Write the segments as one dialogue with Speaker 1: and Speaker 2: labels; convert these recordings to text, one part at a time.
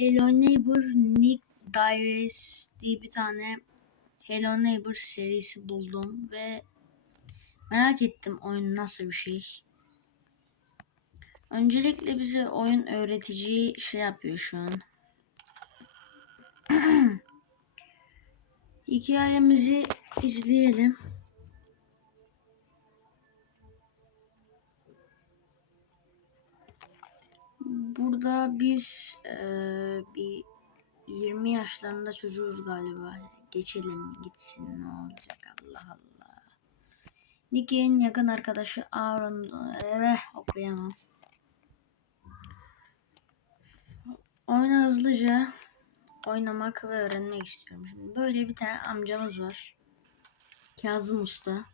Speaker 1: Hello Neighbor Nick Diaries diye bir tane Hello Neighbor serisi buldum ve merak ettim oyun nasıl bir şey. Öncelikle bize oyun öğretici şey yapıyor şu an. Hikayemizi izleyelim. Burada biz eee, bir 20 yaşlarında çocuğuz galiba. Geçelim gitsin ne olacak Allah Allah. Nick'in yakın arkadaşı Aaron. Evet okuyamam. Oyunu hızlıca oynamak ve öğrenmek istiyorum. Şimdi böyle bir tane amcamız var. Kazım Usta.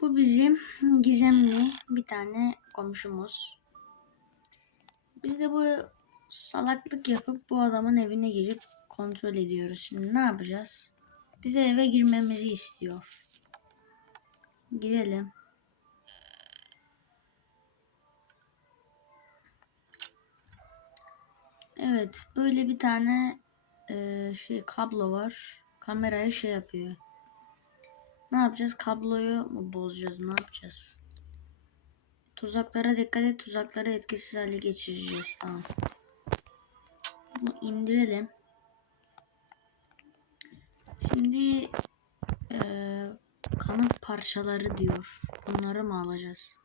Speaker 1: Bu bizim gizemli bir tane komşumuz. Biz de bu salaklık yapıp bu adamın evine girip kontrol ediyoruz. Şimdi ne yapacağız? Bize eve girmemizi istiyor. Girelim. Evet, böyle bir tane eee, şey kablo var. Kamerayı şey yapıyor. Ne yapacağız? Kabloyu mu bozacağız? Ne yapacağız? Tuzaklara dikkat et. Tuzakları etkisiz hale geçireceğiz. Tamam. Bunu indirelim. Şimdi eee kanıt parçaları diyor. Bunları mı alacağız?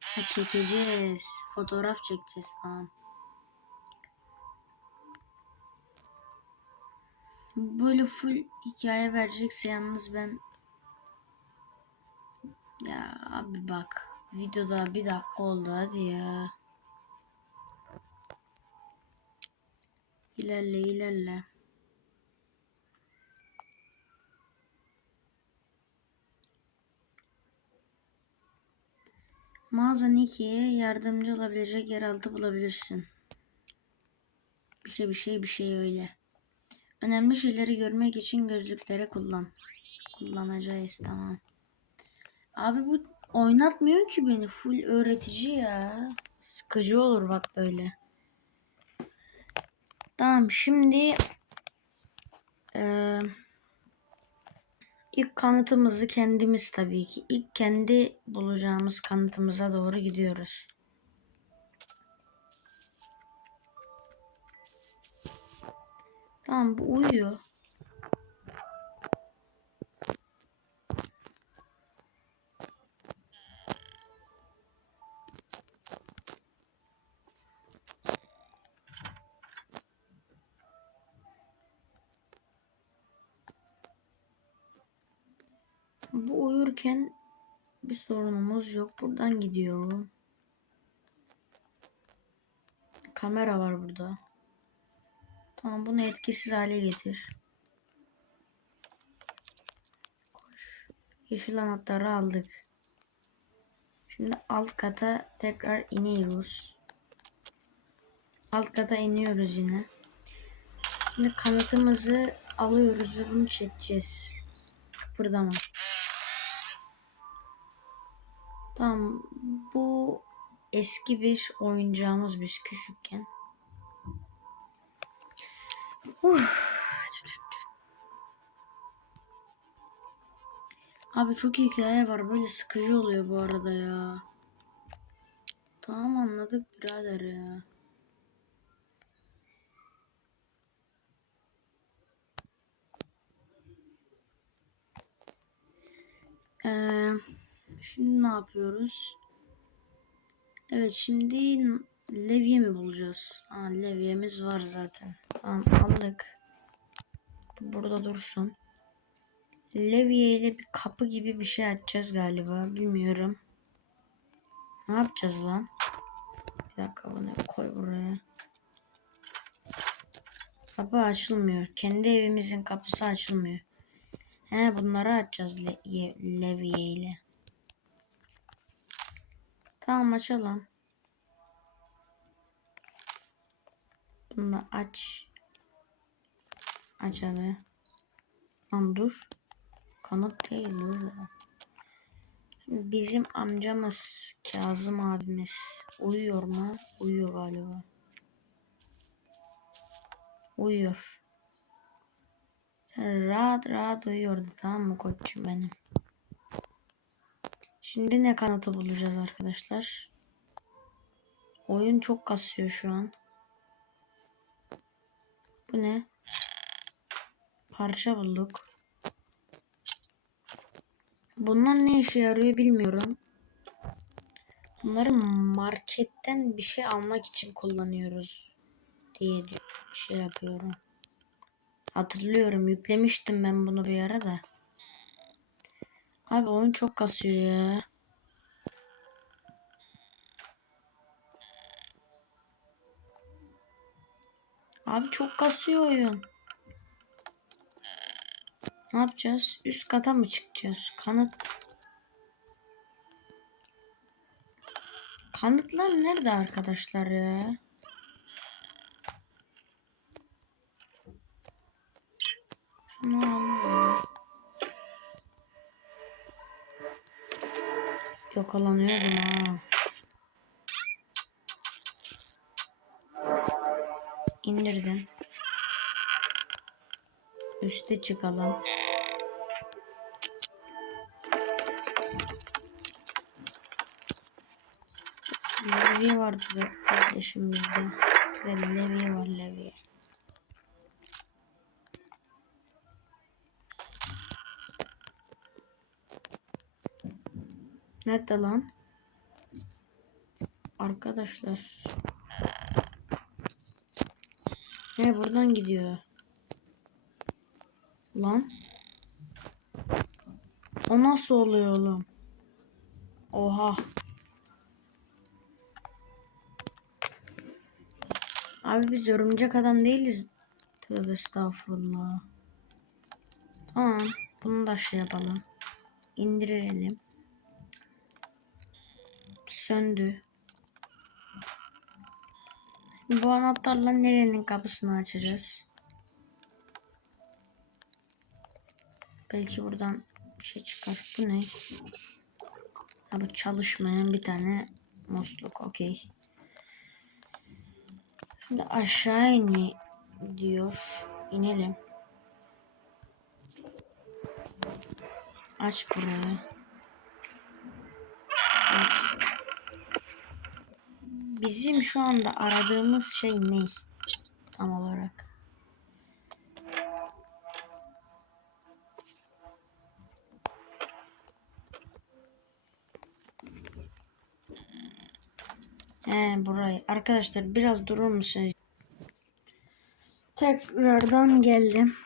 Speaker 1: Ha, çekeceğiz. Fotoğraf çekeceğiz. Tamam. Böyle full hikaye verecekse yalnız ben ya abi bak videoda bir dakika oldu hadi ya. İlerle ilerle. Mağaza Nicky'ye yardımcı olabilecek yeraltı bulabilirsin. Bir şey bir şey bir şey öyle. Önemli şeyleri görmek için gözlükleri kullan. Kullanacağız tamam. Abi bu oynatmıyor ki beni. Full öğretici ya. Sıkıcı olur bak böyle. Tamam şimdi eee ilk kanıtımızı kendimiz tabii ki. ilk kendi bulacağımız kanıtımıza doğru gidiyoruz. Tamam bu uyuyor. Bu uyurken bir sorunumuz yok. Buradan gidiyorum. Kamera var burada. Tamam bunu etkisiz hale getir. Koş. Yeşil anahtarı aldık. Şimdi alt kata tekrar iniyoruz. Alt kata iniyoruz yine. Şimdi kanıtımızı alıyoruz ve bunu çekeceğiz. Kıpırdama. Tamam. Bu eski bir oyuncağımız biz küçükken. Abi çok hikaye var. Böyle sıkıcı oluyor bu arada ya. Tamam anladık birader ya. Ee, şimdi ne yapıyoruz? Evet şimdi levye mi bulacağız? Ha, levyemiz var zaten. Tamam aldık. Bu Burada dursun. Levye ile bir kapı gibi bir şey açacağız galiba. Bilmiyorum. Ne yapacağız lan? Bir dakika bunu koy buraya. Kapı açılmıyor. Kendi evimizin kapısı açılmıyor. He bunları açacağız le ye- levye ile. Tamam açalım. Bunu da aç. Aç abi. Lan dur. Kanıt değil dur. Bizim amcamız Kazım abimiz uyuyor mu? Uyuyor galiba. Uyuyor. Rahat rahat uyuyordu tamam mı koçum benim? Şimdi ne kanatı bulacağız arkadaşlar? Oyun çok kasıyor şu an. Bu ne? Parça bulduk. Bunlar ne işe yarıyor bilmiyorum. Bunları marketten bir şey almak için kullanıyoruz diye şey yapıyorum. Hatırlıyorum yüklemiştim ben bunu bir ara da. Abi oyun çok kasıyor ya. Abi çok kasıyor oyun. Ne yapacağız? Üst kata mı çıkacağız? Kanıt. Kanıtlar nerede arkadaşlar ya? Yakalanıyordum ha. İndirdim. Üste çıkalım. Levye vardı kardeşim bizde. Bizde levye var levye. Nerede lan? Arkadaşlar. He buradan gidiyor. Lan. O nasıl oluyor oğlum? Oha. Abi biz örümcek adam değiliz. Tövbe estağfurullah. Tamam. Bunu da şey yapalım. İndirelim. Söndü. Bu anahtarla nerenin kapısını açacağız? Belki buradan bir şey çıkar. Bu ne? Ha, bu çalışmayan bir tane musluk. Okey. Şimdi aşağı ini diyor. İnelim. Aç burayı. Aç. Bizim şu anda aradığımız şey ne? Tam olarak. He burayı. Arkadaşlar biraz durur musunuz? Tekrardan geldim.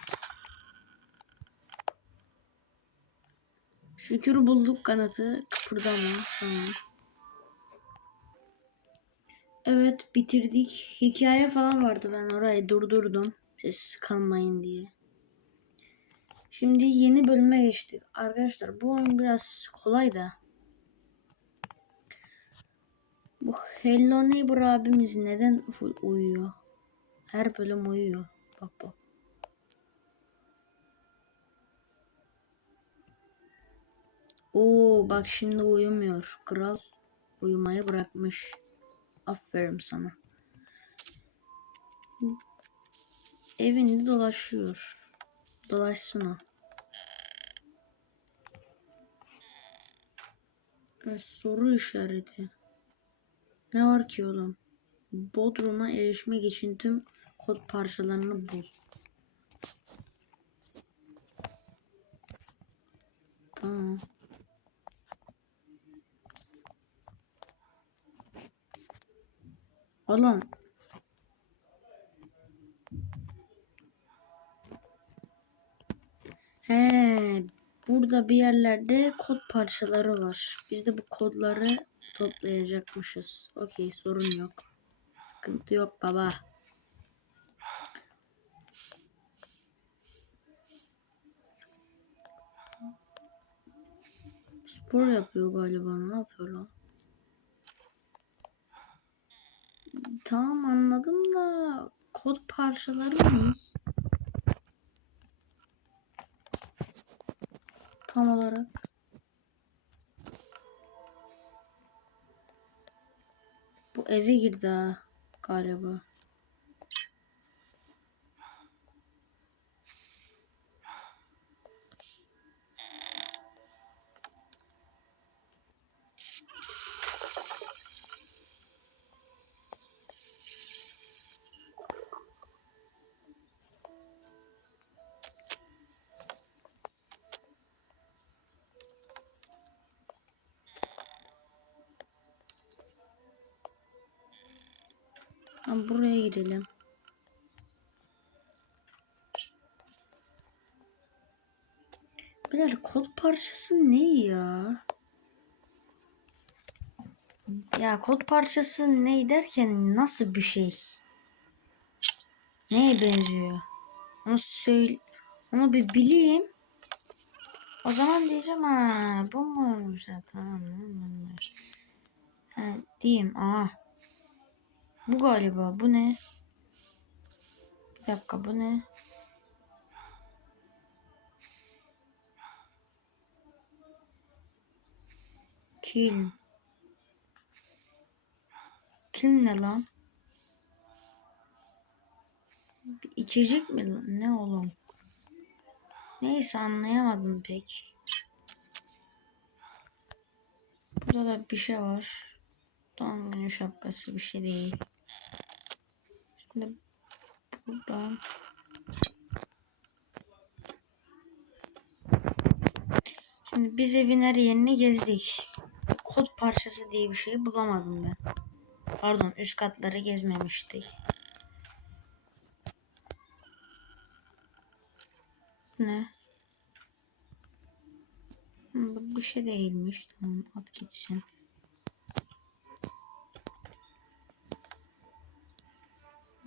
Speaker 1: Şükür bulduk kanatı. Kıpırdama. Tamam. Bitirdik. Hikaye falan vardı ben orayı durdurdum. Siz kalmayın diye. Şimdi yeni bölüme geçtik. Arkadaşlar bu oyun biraz kolay da. Bu Hello Neighbor abimiz neden uyuyor? Her bölüm uyuyor. Bak bak. Oo bak şimdi uyumuyor. Kral uyumayı bırakmış. Aferin sana. Evinde dolaşıyor. Dolaşsın o. Evet, soru işareti. Ne var ki oğlum? Bodrum'a erişmek için tüm kod parçalarını bul. Tamam. Oğlum. He, burada bir yerlerde kod parçaları var. Biz de bu kodları toplayacakmışız. Okey, sorun yok. Sıkıntı yok baba. Spor yapıyor galiba. Ne yapıyor lan? Tamam anladım da kod parçaları mı? Tam olarak. Bu eve girdi ha galiba. Ha, buraya girelim. Bilal kod parçası ne ya? Ya kod parçası ne derken nasıl bir şey? Neye benziyor? Onu söyle, onu bir bileyim. O zaman diyeceğim ha bu muymuş ha tamam. tamam. Ha, diyeyim aha. Bu galiba bu ne? Bir dakika bu ne? Kill. Kim ne lan? İçecek mi lan? Ne oğlum? Neyse anlayamadım pek. Burada da bir şey var. Doğum günü şapkası bir şey değil. Şimdi buradan Şimdi biz evin her yerine gezdik. Kod parçası diye bir şey bulamadım ben. Pardon üst katları gezmemiştik. Ne? Bu bir şey değilmiş. Tamam at gitsin.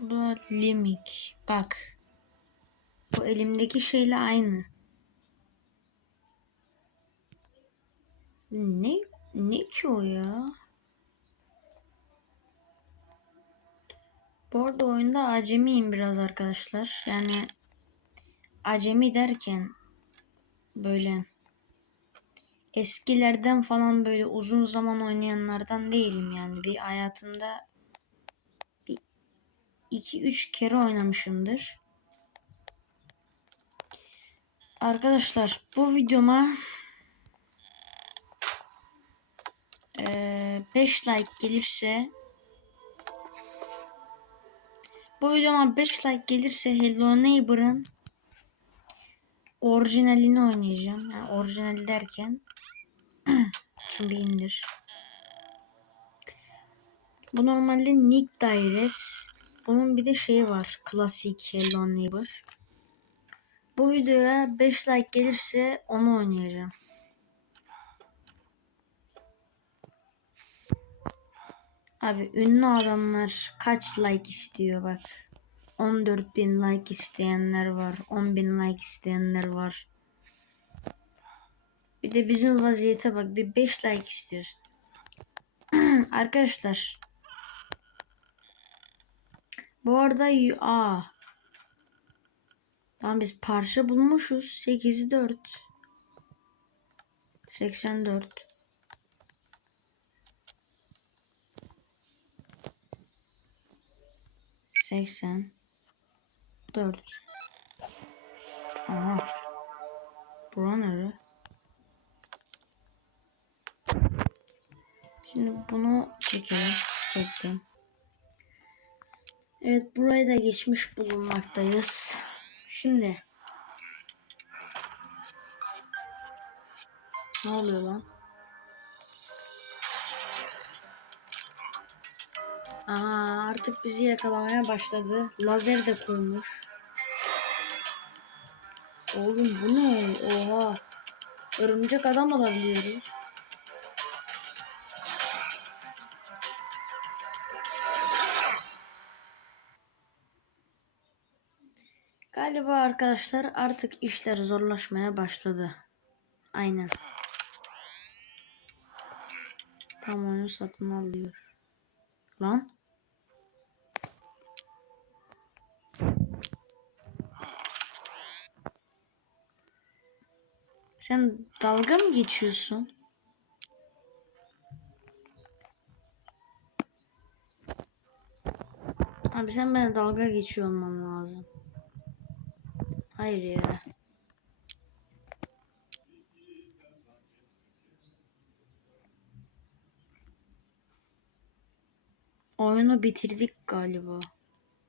Speaker 1: Bu da. Bak. Bu elimdeki şeyle aynı. Ne? Ne ki o ya? Bu arada oyunda acemiyim biraz arkadaşlar. Yani acemi derken böyle eskilerden falan böyle uzun zaman oynayanlardan değilim yani. Bir hayatımda 2-3 kere oynamışımdır. Arkadaşlar bu videoma 5 ee, like gelirse bu videoma 5 like gelirse Hello Neighbor'ın orijinalini oynayacağım. Yani orijinal derken şunu bir indir. Bu normalde Nick Daires bunun bir de şeyi var. Klasik Hello Neighbor. Bu videoya 5 like gelirse onu oynayacağım. Abi ünlü adamlar kaç like istiyor bak. 14 bin like isteyenler var. 10 bin like isteyenler var. Bir de bizim vaziyete bak. Bir 5 like istiyoruz. Arkadaşlar. Bu arada a Tamam biz parça bulmuşuz. 8 4 84 80 4 Aha. Bura? Şimdi bunu çekelim. Çektim. Evet burayı da geçmiş bulunmaktayız. Şimdi. Ne oluyor lan? Aa, artık bizi yakalamaya başladı. Lazer de koymuş. Oğlum bu ne? Oha. Örümcek adam alabiliyoruz. Galiba arkadaşlar artık işler zorlaşmaya başladı. Aynen. Tam oyunu satın alıyor. Lan. Sen dalga mı geçiyorsun? Abi sen bana dalga geçiyor olman lazım. Hayır ya. Oyunu bitirdik galiba.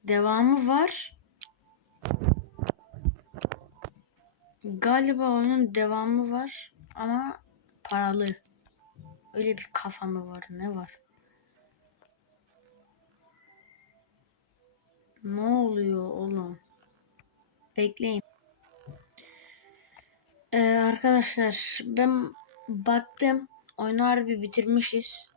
Speaker 1: Devamı var. Galiba oyunun devamı var ama paralı. Öyle bir kafa mı var? Ne var? Ne oluyor oğlum? Bekleyin. Ee, arkadaşlar ben baktım. Oyunu harbi bitirmişiz.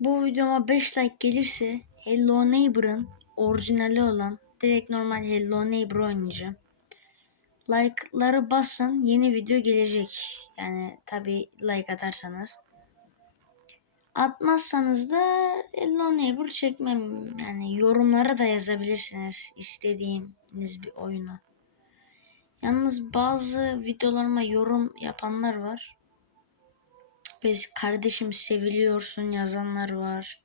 Speaker 1: Bu videoma 5 like gelirse Hello Neighbor'ın orijinali olan direkt normal Hello Neighbor oynayacağım. Like'ları basın yeni video gelecek. Yani tabi like atarsanız. Atmazsanız da Hello Neighbor çekmem. Yani yorumlara da yazabilirsiniz istediğiniz bir oyunu. Yalnız bazı videolarıma yorum yapanlar var. Biz kardeşim seviliyorsun yazanlar var.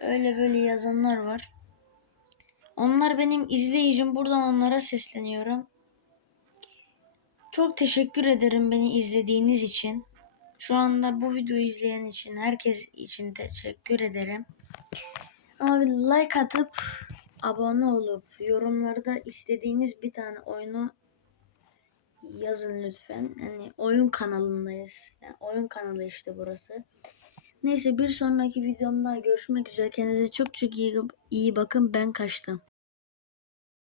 Speaker 1: Öyle böyle yazanlar var. Onlar benim izleyicim. Buradan onlara sesleniyorum. Çok teşekkür ederim beni izlediğiniz için. Şu anda bu videoyu izleyen için, herkes için teşekkür ederim. Ama bir like atıp abone olup yorumlarda istediğiniz bir tane oyunu yazın lütfen. Yani oyun kanalındayız. Yani oyun kanalı işte burası. Neyse bir sonraki videomda görüşmek üzere. Kendinize çok çok iyi, iyi bakın. Ben kaçtım.